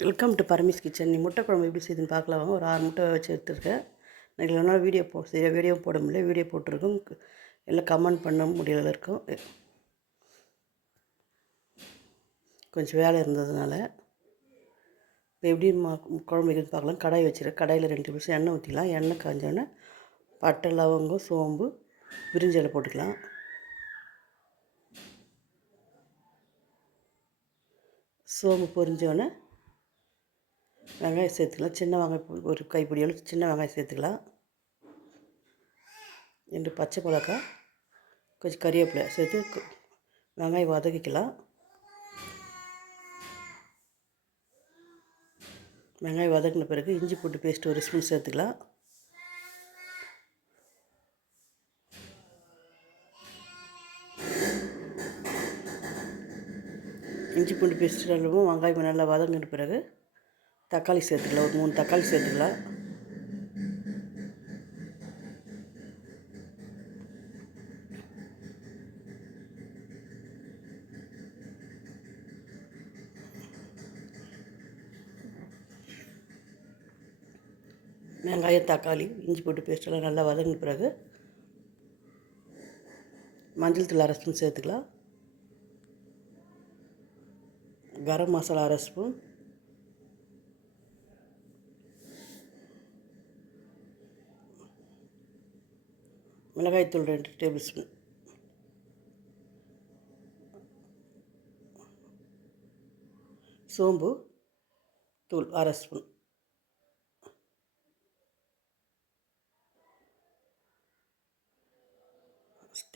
Welcome to பரமிஸ் kitchen நீ முட்டை குழம்பு எப்படி செய்யுதுன்னு பார்க்கலாம். ஒரு ஆறு முட்டை வச்சு எடுத்துருக்கேன். நான் இவ்வளோ வீடியோ போ சரி வீடியோ போட முடியல. வீடியோ போட்டிருக்கோம். எல்லாம் கமெண்ட் பண்ண முடியல இருக்கும் கொஞ்சம் வேலை இருந்ததுனால. இப்போ எப்படி மா குழம்பு வைக்கிறது பார்க்கலாம். கடாய் வச்சுருக்கேன். கடாயில் ரெண்டு நிமிஷம் எண்ணெய் ஊற்றிக்கலாம் எண்ணெய் காஞ்சோடனே பட்டை லவங்கம் சோம்பு விரிஞ்சலை போட்டுக்கலாம். சோம்பு பொரிஞ்சோடனே வெங்காயம் சேர்த்துக்கலாம். சின்ன வெங்காயம் ஒரு கைப்பிடி அளவு சின்ன வெங்காயம் சேர்த்துக்கலாம். ரெண்டு பச்சை மிளகா கொஞ்சம் கறிவேப்பிலை சேர்த்து வெங்காயம் வதக்கிக்கலாம். வெங்காயம் வதக்கின பிறகு இஞ்சி பூண்டு பேஸ்ட் ஒரு ஸ்பூன் சேர்த்துக்கலாம். இஞ்சி பூண்டு பேஸ்ட் நல்லவும் வெங்காயம் நல்லா வதங்கின பிறகு தக்காளி சேர்த்துக்கலாம் ஒரு மூணு தக்காளி சேர்த்துக்கலாம் வெங்காயம் தக்காளி இஞ்சி போட்டு பேஸ்ட்டெல்லாம் நல்லா வதங்கின பிறகு மஞ்சள் தூள் அரை ஸ்பூன் சேர்த்துக்கலாம். கரம் மசாலா அரை ஸ்பூன் மிளகாய்த்தூள் ரெண்டு டேபிள் ஸ்பூன். சோம்பு தூள் அரை ஸ்பூன்.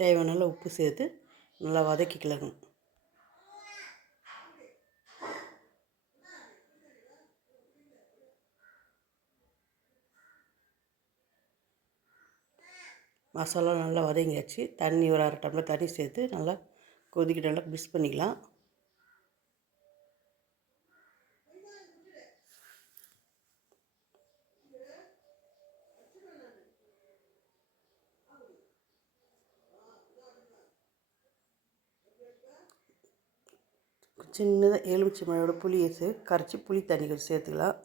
தேவையான உப்பு சேர்த்து நல்லா வதக்கிக்கலாங்க மசாலா நல்லா வதங்கியாச்சு. தண்ணி ஒரு அரை டம்ளர் தண்ணி சேர்த்து நல்லா கொதிக்கிட்டு நல்லா மிக்ஸ் பண்ணிக்கலாம். சின்னதாக எலுமிச்சை மழையோட புளியை சேர்த்து கரைச்சி புளி தண்ணி கொஞ்சம் சேர்த்துக்கலாம்.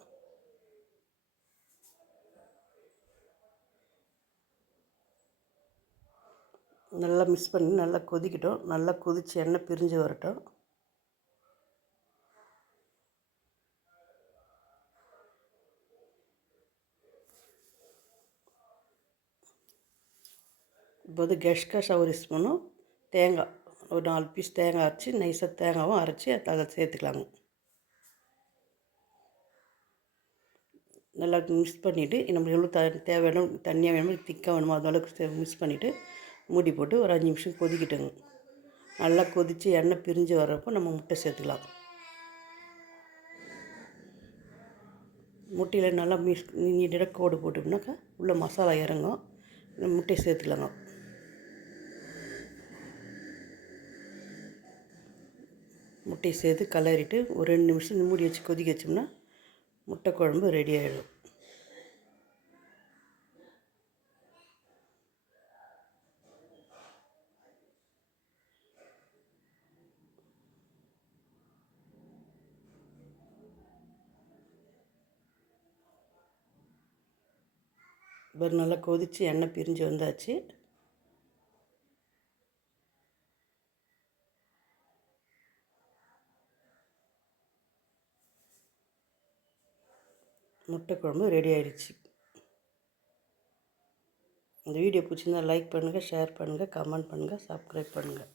நல்லா மிக்ஸ் பண்ணி நல்லா கொதிக்கட்டும். நல்லா கொதித்து எண்ணெய் பிரிஞ்சு வரட்டும். இப்போ வந்து கெஷ்கஷா யூஸ் பண்ணும் தேங்காய் ஒரு நாலு பீஸ் தேங்காய் அரைச்சி நைஸாக தேங்காவும் அரைச்சி அதில் சேர்த்துக்கலாங்க. நல்லா மிக்ஸ் பண்ணிவிட்டு நம்மளுக்கு எவ்வளோ த தேவையான தண்ணியாக வேணுமோ திக்காக வேணுமோ அந்த அளவுக்கு மிக்ஸ் பண்ணிவிட்டு மூடி போட்டு ஒரு அஞ்சு நிமிஷம் கொதிக்கிட்டுங்க. நல்லா கொதித்து எண்ணெய் பிரிஞ்சு வர்றப்போ நம்ம முட்டை சேர்த்துக்கலாம். முட்டையில் நல்லா மிஸ் நீட்டாக கோடு போட்டோம்னாக்கா உள்ள மசாலா இறங்கும். முட்டையை சேர்த்துக்கலாங்க. முட்டையை சேர்த்து கலரிட்டு ஒரு ரெண்டு நிமிஷம் மூடி வச்சு கொதிக்க வச்சோம்னா முட்டை குழம்பு ரெடி ஆகிடும் இப்போ நல்லா கொதித்து எண்ணெய் பிரிஞ்சு வந்தாச்சு. முட்டை குழம்பு ரெடி ஆயிடுச்சு. இந்த வீடியோ பிடிச்சிருந்தா லைக் பண்ணுங்கள் ஷேர் பண்ணுங்கள் கமெண்ட் பண்ணுங்கள் சப்ஸ்கிரைப் பண்ணுங்கள்